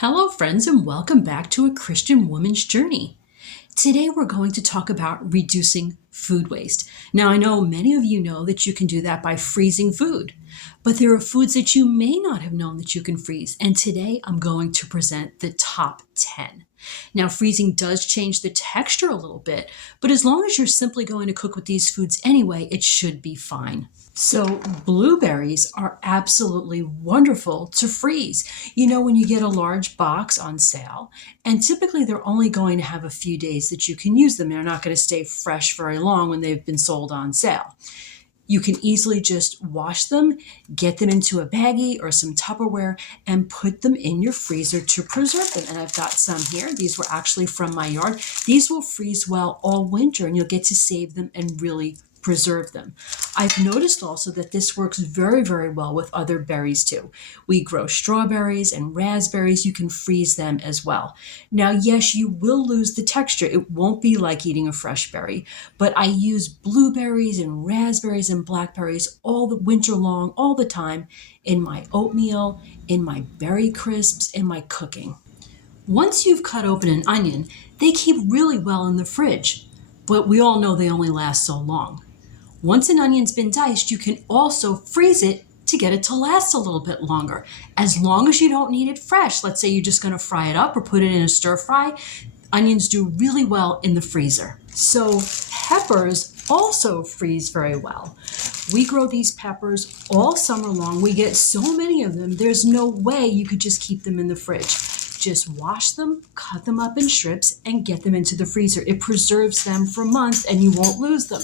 Hello, friends, and welcome back to A Christian Woman's Journey. Today, we're going to talk about reducing food waste. Now, I know many of you know that you can do that by freezing food, but there are foods that you may not have known that you can freeze. And today, I'm going to present the top 10. Now, freezing does change the texture a little bit, but as long as you're simply going to cook with these foods anyway, it should be fine. So blueberries are absolutely wonderful to freeze. You know, when you get a large box on sale, and typically they're only going to have a few days that you can use them. They're not going to stay fresh very long when they've been sold on sale. You can easily just wash them, get them into a baggie or some Tupperware, and put them in your freezer to preserve them. And I've got some here. These were actually from my yard. These will freeze well all winter, and you'll get to save them and really preserve them. I've noticed also that this works very, very well with other berries too. We grow strawberries and raspberries. You can freeze them as well. Now, yes, you will lose the texture. It won't be like eating a fresh berry, but I use blueberries and raspberries and blackberries all the winter long, all the time, in my oatmeal, in my berry crisps, in my cooking. Once you've cut open an onion, they keep really well in the fridge, but we all know they only last so long. Once an onion's been diced, you can also freeze it to get it to last a little bit longer. As long as you don't need it fresh, let's say you're just going to fry it up or put it in a stir fry, onions do really well in the freezer. So peppers also freeze very well. We grow these peppers all summer long. We get so many of them, there's no way you could just keep them in the fridge. Just wash them, cut them up in strips, and get them into the freezer. It preserves them for months and you won't lose them.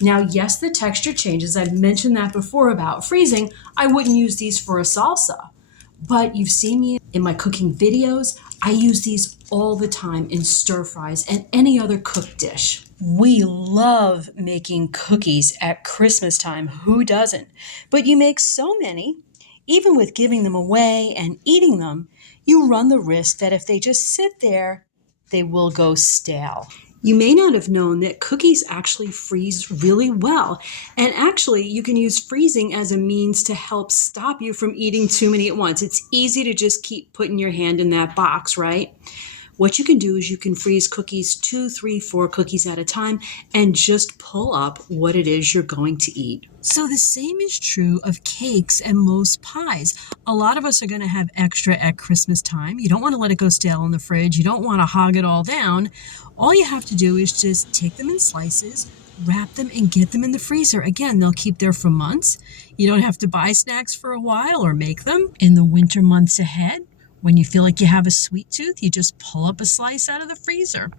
Now, yes, the texture changes. I've mentioned that before about freezing. I wouldn't use these for a salsa, but you've seen me in my cooking videos. I use these all the time in stir fries and any other cooked dish. We love making cookies at Christmas time. Who doesn't? But you make so many, even with giving them away and eating them, you run the risk that if they just sit there, they will go stale. You may not have known that cookies actually freeze really well. And actually, you can use freezing as a means to help stop you from eating too many at once. It's easy to just keep putting your hand in that box, right? What you can do is you can freeze cookies 2, 3, 4 cookies at a time and just pull up what it is you're going to eat. So the same is true of cakes and most pies. A lot of us are going to have extra at Christmas time. You don't want to let it go stale in the fridge. You don't want to hog it all down. All you have to do is just take them in slices, wrap them, and get them in the freezer. Again, they'll keep there for months. You don't have to buy snacks for a while or make them. In the winter months ahead, when you feel like you have a sweet tooth, you just pull up a slice out of the freezer.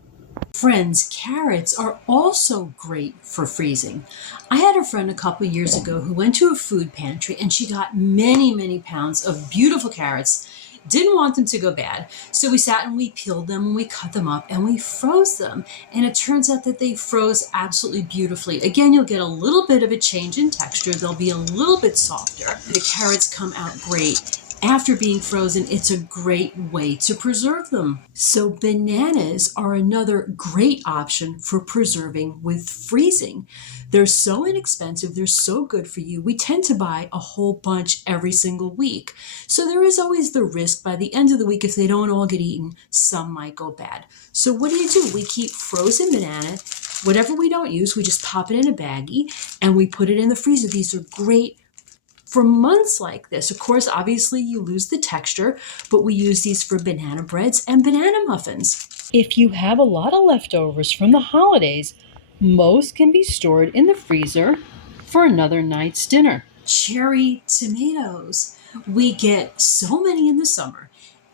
Friends, carrots are also great for freezing. I had a friend a couple years ago who went to a food pantry and she got many, many pounds of beautiful carrots. Didn't want them to go bad. So we sat and we peeled them and we cut them up and we froze them. And it turns out that they froze absolutely beautifully. Again, you'll get a little bit of a change in texture. They'll be a little bit softer. The carrots come out great. After being frozen, it's a great way to preserve them. So bananas are another great option for preserving with freezing. They're so inexpensive, they're so good for you. We tend to buy a whole bunch every single week. So there is always the risk by the end of the week, if they don't all get eaten, some might go bad. So what do? We keep frozen banana. Whatever we don't use, we just pop it in a baggie and we put it in the freezer. These are great for months like this. Of course, obviously you lose the texture, but we use these for banana breads and banana muffins. If you have a lot of leftovers from the holidays, most can be stored in the freezer for another night's dinner. Cherry tomatoes. We get so many in the summer,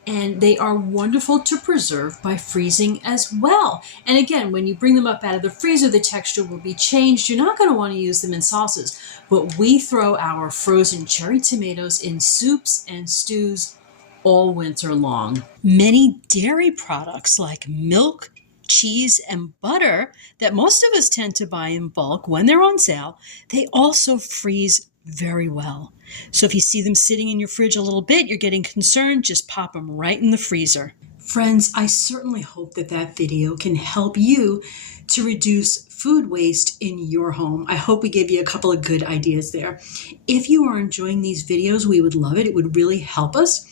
and they are wonderful to preserve by freezing as well. And again, when you bring them up out of the freezer, the texture will be changed. You're not going to want to use them in sauces, but we throw our frozen cherry tomatoes in soups and stews all winter long. Many dairy products like milk, cheese, and butter that most of us tend to buy in bulk when they're on sale, they also freeze very well. So if you see them sitting in your fridge a little bit, you're getting concerned, just pop them right in the freezer. Friends, I certainly hope that that video can help you to reduce food waste in your home. I hope we gave you a couple of good ideas there. If you are enjoying these videos, we would love it. It would really help us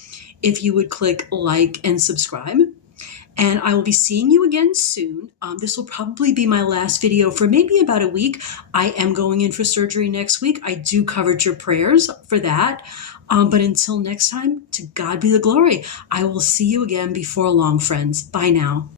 if you would click like and subscribe. And I will be seeing you again soon. This will probably be my last video for maybe about a week. I am going in for surgery next week. I do covet your prayers for that. But until next time, to God be the glory. I will see you again before long, friends. Bye now.